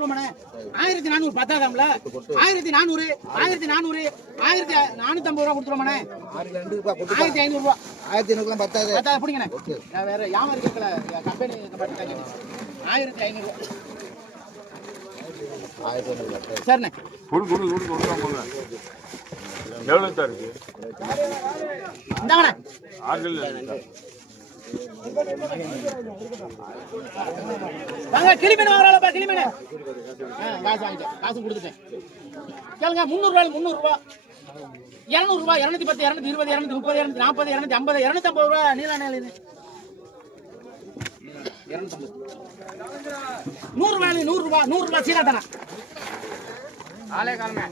$1400 பத்தாதாம்ல 1400 1450 கொடுத்துருவோம். 1500 பத்தாது அப்படிங்க. வேற யாம இருக்கல கம்பெனி 1500 சரிண்ணே எவ்வளோ சார் இருக்கு? இந்தாங்கண்ணே வாங்க கிளிமீன் வாங்குறாளப்பா கிளிமீன் காசு வாங்கிட்டேன் காசு கொடுத்துட்டேன் கேளுங்க 300 200 210 220 230 240 250 250 நீலா நேல 100 100 சீரா தானே ஆளே காலமே